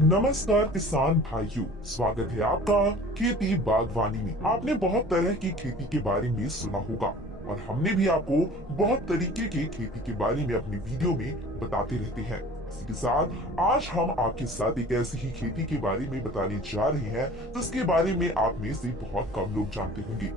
नमस्कार किसान भाइयों, स्वागत है आपका खेती बागवानी में। आपने बहुत तरह की खेती के बारे में सुना होगा और हमने भी आपको बहुत तरीके के खेती के बारे में अपनी वीडियो में बताते रहते हैं। इसी के साथ आज हम आपके साथ एक ऐसी ही खेती के बारे में बताने जा रहे हैं जिसके बारे में आप में से बहुत कम लोग जानते होंगे।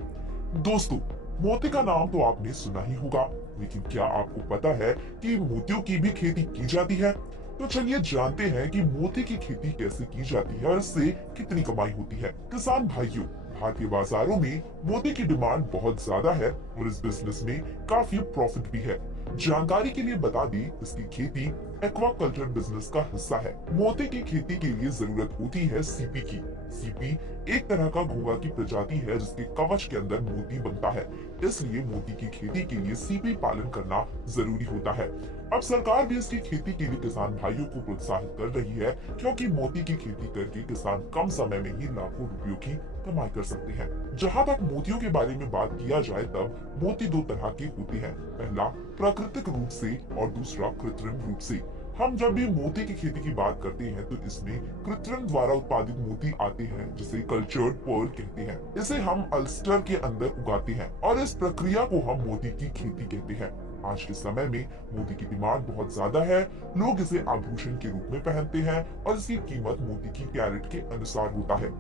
दोस्तों, मोती का नाम तो आपने सुना ही होगा, लेकिन क्या आपको पता है कि मोतियों की भी खेती की जाती है? तो चलिए जानते हैं कि मोती की खेती कैसे की जाती है और इससे कितनी कमाई होती है। किसान भाइयों, भारतीय बाजारों में मोती की डिमांड बहुत ज्यादा है और इस बिजनेस में काफी प्रॉफिट भी है। जानकारी के लिए बता दें, इसकी खेती एक्वाकल्चर बिजनेस का हिस्सा है। मोती की खेती के लिए जरूरत होती है सीपी की। सीपी एक तरह का घोंघा की प्रजाति है जिसके कवच के अंदर मोती बनता है, इसलिए मोती की खेती के लिए सीपी पालन करना जरूरी होता है। अब सरकार भी इसकी खेती के लिए किसान भाइयों को प्रोत्साहित कर रही है, क्योंकि मोती की खेती करके किसान कम समय में ही लाखों रुपयों की कमाई कर सकते हैं। जहाँ तक मोतियों के बारे में बात किया जाए, तब मोती दो तरह के होते हैं। पहला प्राकृतिक रूप से और दूसरा कृत्रिम रूप से। हम जब भी मोती की खेती की बात करते हैं तो इसमें कृत्रिम द्वारा उत्पादित मोती आते हैं, जिसे कल्चर्ड पर्ल कहते हैं। इसे हम अल्स्टर के अंदर उगाते हैं और इस प्रक्रिया को हम मोती की खेती कहते हैं। आज के समय में मोती की डिमांड बहुत ज्यादा है। लोग इसे आभूषण के रूप में पहनते हैं और इसकी कीमत मोती की कैरेट के अनुसार होता है।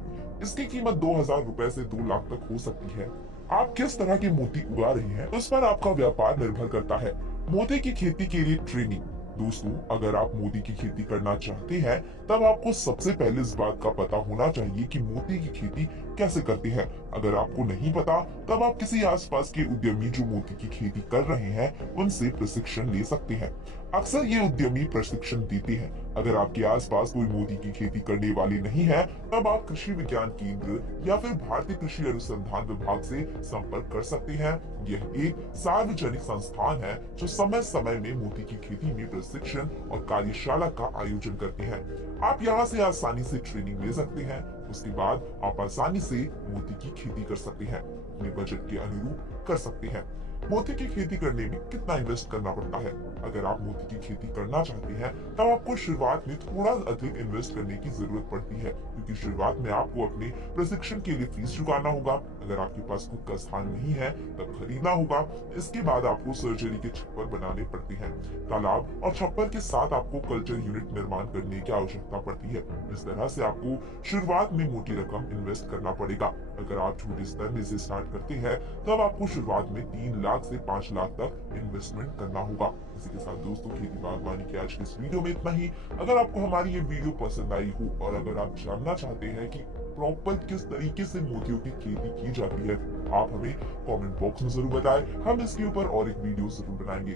इसकी कीमत 2000 रुपए से 2 लाख तक हो सकती है। आप किस तरह के मोती उगा रहे हैं उस पर आपका व्यापार निर्भर करता है। मोती की खेती के लिए ट्रेनिंग। दोस्तों, अगर आप मोती की खेती करना चाहते हैं, तब आपको सबसे पहले इस बात का पता होना चाहिए कि मोती की खेती कैसे करते हैं। अगर आपको नहीं पता, तब आप किसी आसपास के उद्यमी जो मोती की खेती कर रहे हैं उनसे प्रशिक्षण ले सकते हैं। अक्सर ये उद्यमी प्रशिक्षण देते हैं। अगर आपके आसपास कोई मोती की खेती करने वाले नहीं है, तब आप कृषि विज्ञान केंद्र या फिर भारतीय कृषि अनुसंधान विभाग से संपर्क कर सकते हैं। यह एक सार्वजनिक संस्थान है जो समय समय में मोती की खेती में प्रशिक्षण और कार्यशाला का आयोजन करते हैं। आप यहाँ से आसानी से ट्रेनिंग ले सकते हैं। उसके बाद आप आसानी से मोती की खेती कर सकते हैं, अपने बजट के अनुरूप कर सकते हैं। मोती की खेती करने में कितना इन्वेस्ट करना पड़ता है? अगर आप मोती की खेती करना चाहते हैं, तब आपको शुरुआत में थोड़ा अधिक इन्वेस्ट करने की जरूरत पड़ती है, क्योंकि शुरुआत में आपको अपने प्रशिक्षण के लिए फीस चुकाना होगा। अगर आपके पास खुद का स्थान नहीं है, तब खरीदना होगा। इसके बाद आपको सर्जरी के छप्पर बनाने पड़ते हैं। तालाब और छप्पर के साथ आपको कल्चर यूनिट निर्माण करने की आवश्यकता पड़ती है। इस तरह से आपको शुरुआत में मोटी रकम इन्वेस्ट करना पड़ेगा। अगर आप छोटे स्तर में से स्टार्ट करते हैं, तब आपको शुरुआत में 3 लाख से 5 लाख तक इन्वेस्टमेंट करना होगा। इसी के साथ दोस्तों, खेती बागवानी के आज के इस वीडियो में इतना ही। अगर आपको हमारी ये वीडियो पसंद आई हो और अगर आप जानना चाहते हैं कि प्रॉपर किस तरीके से मोतियों की खेती की जाती है, आप हमें कमेंट बॉक्स में जरूर बताएं। हम इसके ऊपर और एक वीडियो जरूर बनाएंगे।